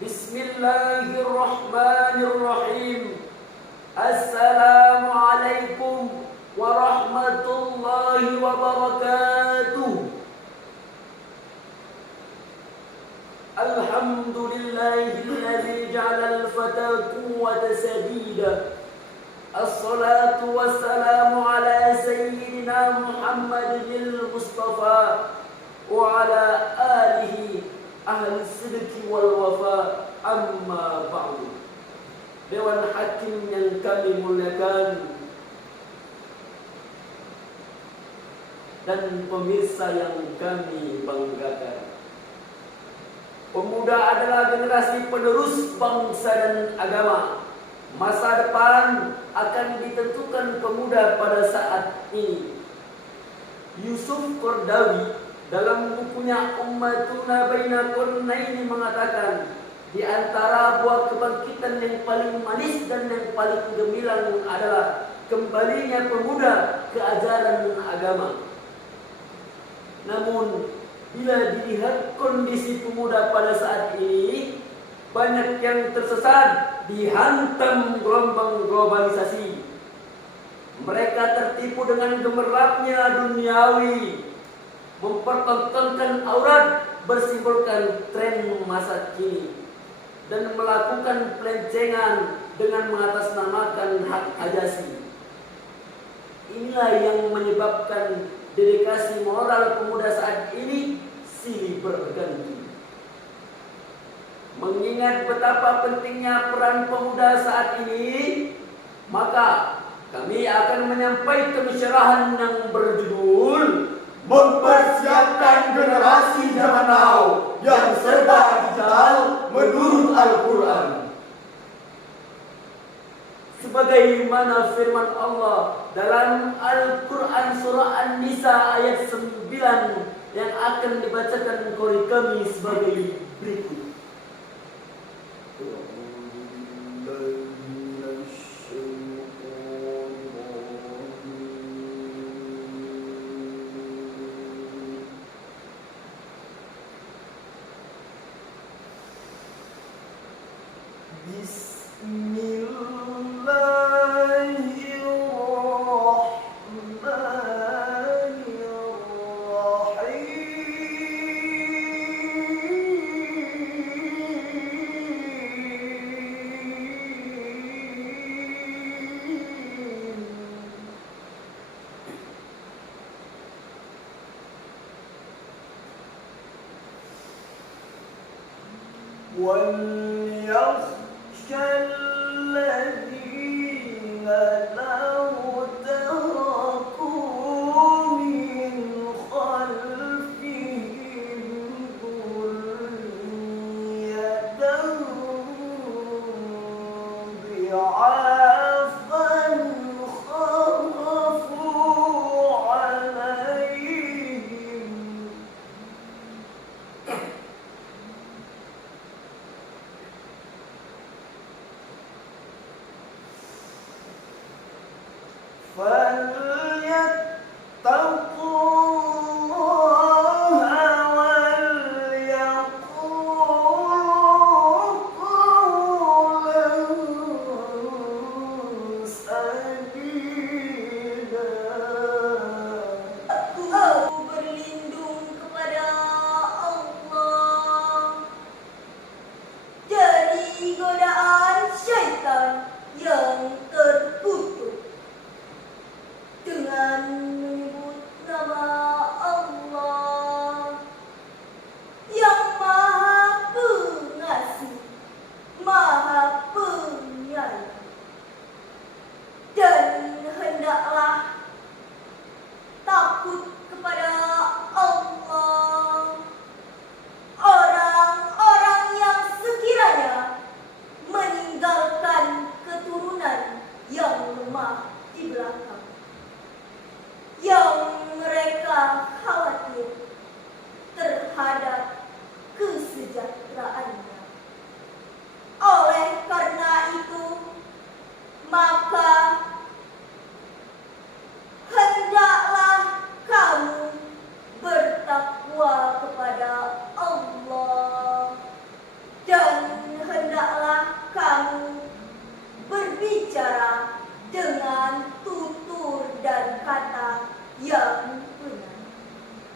Bismillahirrahmanirrahim. Assalamualaikum warahmatullahi wabarakatuh. Alhamdulillahilladzi ja'ala al-fata quwwatan sadida. Assalatu wassalamu ala sayyidina Muhammadil Mustafa wa ala alihi ahli sidqi wal wafa, amma ba'du. Dewan Hakim yang kami muliakan dan pemirsa yang kami banggakan, pemuda adalah generasi penerus bangsa dan agama. Masa depan akan ditentukan pemuda pada saat ini. Yusuf Qaradawi dalam bukunya Ummatuna Baina Qarnaini mengatakan, di antara buah kebangkitan yang paling manis dan yang paling gemilang adalah kembalinya pemuda ke ajaran agama. Namun, bila dilihat kondisi pemuda pada saat ini, banyak yang tersesat dihantam gelombang globalisasi. Mereka tertipu dengan gemerlapnya duniawi, mempertontonkan aurat bersimbolkan tren masa kini, dan melakukan pelencengan dengan mengatasnamakan hak ajasi. Inilah yang menyebabkan dedikasi moral pemuda saat ini silih berganti. Mengingat betapa pentingnya peran pemuda saat ini, maka kami akan menyampaikan syarahan yang berjudul Mempersiapkan generasi zaman now yang serba digital menurut Al-Quran. Sebagaimana firman Allah dalam Al-Quran surah An-Nisa ayat 9 yang akan dibacakan oleh kami sebagai berikut. وَلْيَخْشَ الَّذِينَ لَوْ تَرَكُوا مِنْ خَلْفِهِمْ ذُرِّيَّةً ضِعَافًا خَافُوا عَلَيْهِمْ فَلْيَتَّقُوا اللَّهَ وَلْيَقُولُوا قَوْلًا سَدِيدًا. Aku berlindung kepada Allah dari godaan syaitan yang terkutuk.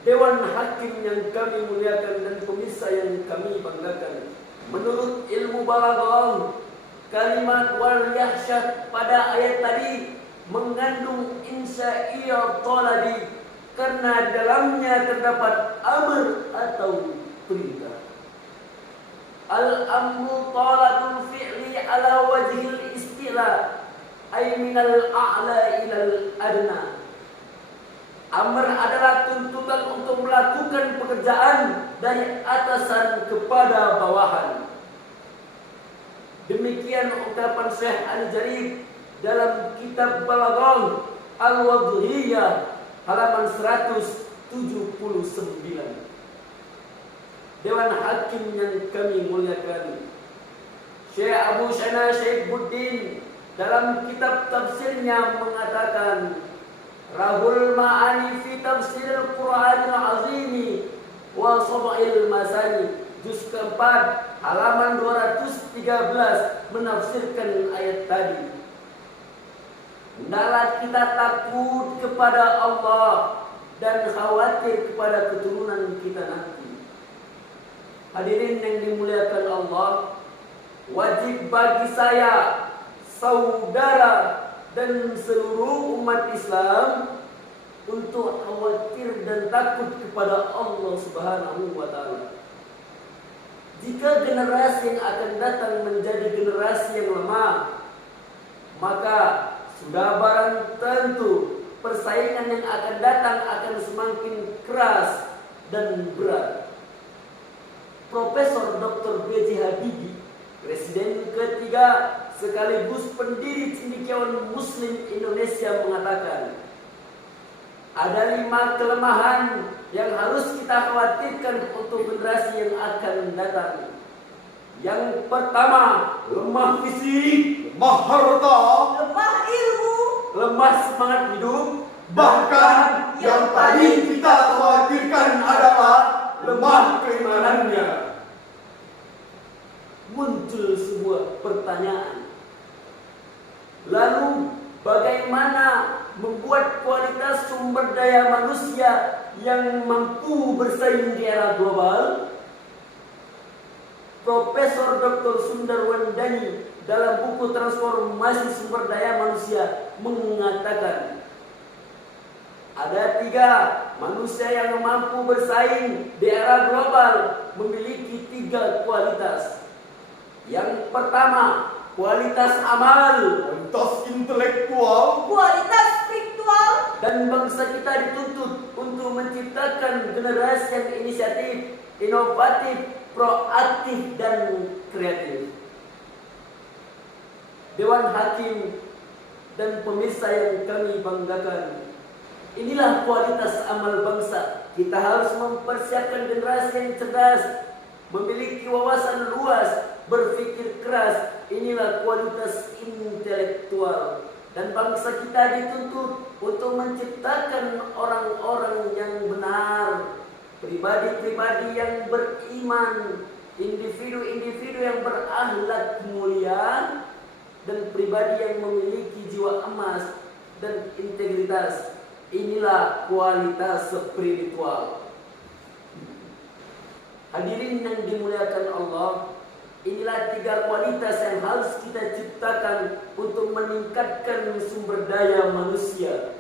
Dewan Hakim yang kami muliakan dan pemirsa yang kami banggakan. Menurut ilmu balaghah, kalimat wal yahsyad pada ayat tadi mengandung insyaiyah talabi karena dalamnya terdapat amr atau perintah. Al-amru talabul fi'li ala wajhil istila ay minal a'la ilal adna. Amr adalah tuntutan untuk melakukan pekerjaan dari atasan kepada bawahan. Demikian ungkapan Syekh Al-Jarib dalam kitab Balaghah Al-Wadhiyah halaman 179. Dewan Hakim yang kami muliakan, Syekh Abu Syana Syaifuddin dalam kitab tafsirnya mengatakan, Rahul Ma'ani fi tafsir Al-Quranil Azimi wa Sab'il Masani, juz keempat halaman 213 menafsirkan ayat tadi. Hendaklah kita takut kepada Allah dan khawatir kepada keturunan kita nanti. Hadirin yang dimuliakan Allah, wajib bagi saya, saudara dan seluruh umat Islam untuk khawatir dan takut kepada Allah Subhanahu wa taala. Jika generasi yang akan datang menjadi generasi yang lemah, maka sudah barang tentu persaingan yang akan datang akan semakin keras dan berat. Profesor Dr. B.J. Habibie, Presiden ketiga sekaligus pendiri Cendekiawan Muslim Indonesia mengatakan, ada 5 kelemahan yang harus kita khawatirkan untuk generasi yang akan datang. Yang pertama, lemah fisik, lemah harta, lemah ilmu, lemah semangat hidup, bahkan yang paling kita khawatirkan adalah lemah keimanannya. Muncul sebuah pertanyaan. Lalu bagaimana membuat kualitas sumber daya manusia yang mampu bersaing di era global? Profesor Dr. Sundarwandani dalam buku Transformasi Sumber Daya Manusia mengatakan, ada 3 manusia yang mampu bersaing di era global memiliki 3 kualitas. Yang pertama, kualitas amal, Kualitas intelektual, kualitas spiritual, dan bangsa kita dituntut untuk menciptakan generasi yang inisiatif, inovatif, proaktif, dan kreatif. Dewan Hakim dan pemirsa yang kami banggakan, inilah kualitas amal bangsa. Kita harus mempersiapkan generasi yang cerdas, memiliki wawasan luas, berpikir keras. Inilah kualitas intelektual. Dan bangsa kita dituntut untuk menciptakan orang-orang yang benar, pribadi-pribadi yang beriman, individu-individu yang berakhlak mulia, dan pribadi yang memiliki jiwa emas dan integritas. Inilah kualitas spiritual. Hadirin yang dimuliakan Allah, inilah 3 kualitas yang harus kita ciptakan untuk meningkatkan sumber daya manusia.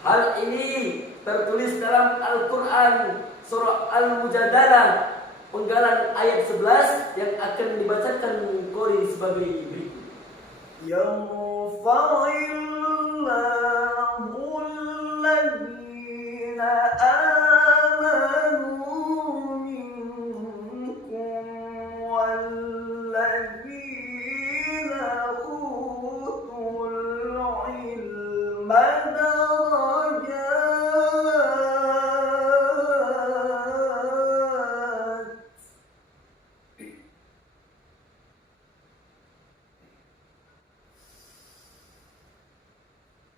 Hal ini tertulis dalam Al-Quran surah Al-Mujadalah penggalan ayat 11 yang akan dibacakan Qori sebagai berikut. Yarfa'illahu alladhina amanu minkum walladzina utul ilma darajat.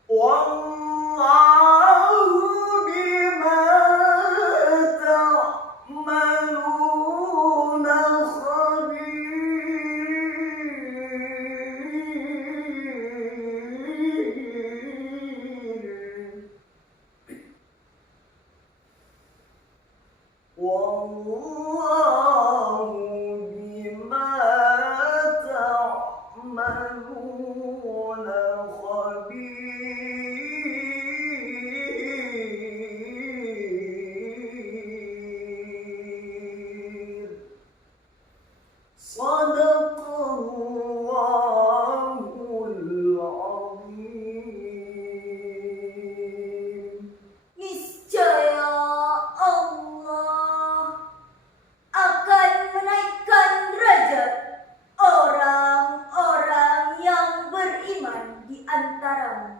Wallahu bima والله بما تعملون خبير صدق الله العظيم. Niscaya Allah akan menaikkan derajat orang-orang yang beriman di antaramu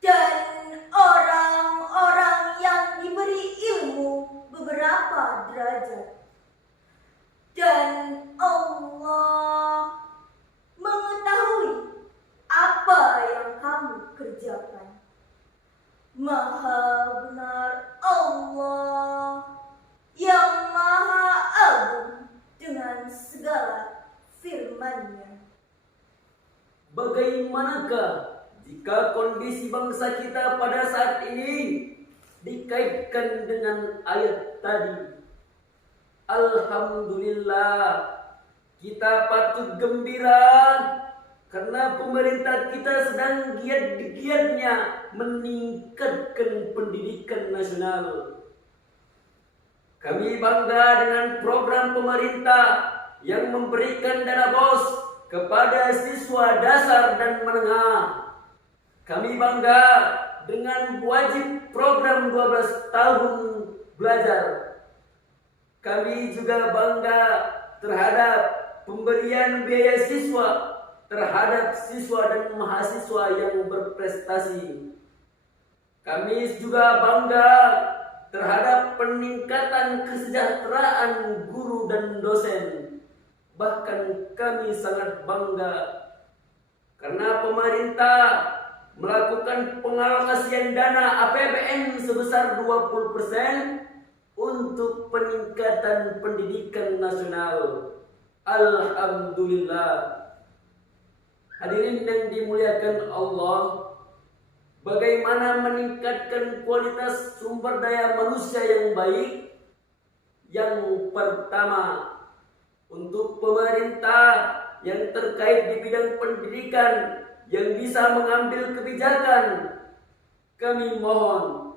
dan orang-orang yang diberi ilmu beberapa derajat. Dan Allah mengetahui apa yang kamu kerjakan. Maha benar Allah yang maha agung dengan segala firman-Nya. Bagaimanakah jika kondisi bangsa kita pada saat ini dikaitkan dengan ayat tadi? Alhamdulillah, kita patut gembira karena pemerintah kita sedang giat-giatnya meningkatkan pendidikan nasional. Kami bangga dengan program pemerintah yang memberikan dana BOS kepada siswa dasar dan menengah. Kami bangga dengan wajib program 12 tahun belajar. Kami juga bangga terhadap pemberian biaya siswa terhadap siswa dan mahasiswa yang berprestasi. Kami juga bangga terhadap peningkatan kesejahteraan guru dan dosen. Bahkan kami sangat bangga karena pemerintah melakukan pengalokasian dana APBN sebesar 20% untuk peningkatan pendidikan nasional. Alhamdulillah. Hadirin yang dimuliakan Allah, bagaimana meningkatkan kualitas sumber daya manusia yang baik? Yang pertama, untuk pemerintah yang terkait di bidang pendidikan yang bisa mengambil kebijakan, kami mohon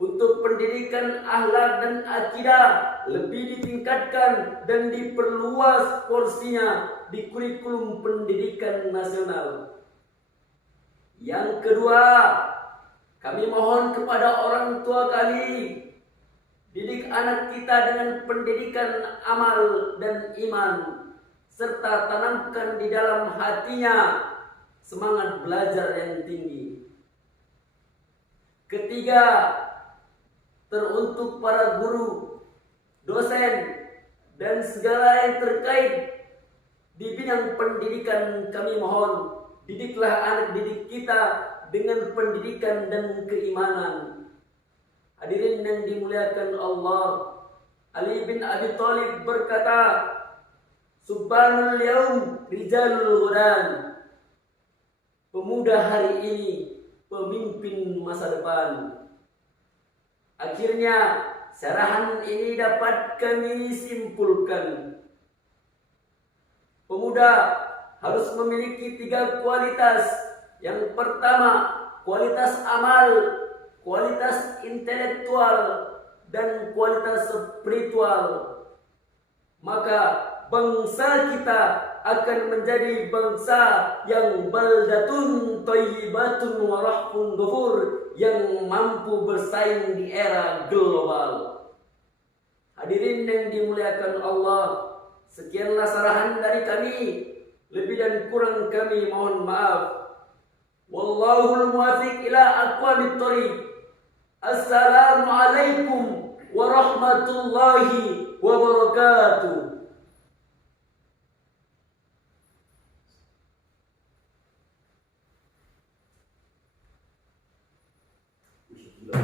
untuk pendidikan akhlak dan akidah lebih ditingkatkan dan diperluas porsinya di kurikulum pendidikan nasional. Yang kedua, kami mohon kepada orang tua kami, didik anak kita dengan pendidikan amal dan iman, serta tanamkan di dalam hatinya semangat belajar yang tinggi. Ketiga, teruntuk para guru, dosen, dan segala yang terkait di bidang pendidikan, kami mohon, didiklah anak didik kita dengan pendidikan dan keimanan. Hadirin yang dimuliakan Allah, Ali bin Abi Thalib berkata, Subhanul yaum rijalul ghudan. Pemuda hari ini, pemimpin masa depan. Akhirnya, syarahan ini dapat kami simpulkan. Pemuda harus memiliki 3 kualitas. Yang pertama, kualitas amal, kualitas intelektual, dan kualitas spiritual. Maka bangsa kita akan menjadi bangsa yang baldatun thayyibatun wa rahbun ghafur, yang mampu bersaing di era global. Hadirin yang dimuliakan Allah, sekianlah sarahan dari kami. Lebih dan kurang kami mohon maaf. Wallahul muwaffiq ila aqwamit thoriq. Assalamualaikum warahmatullahi wabarakatuh. Gila.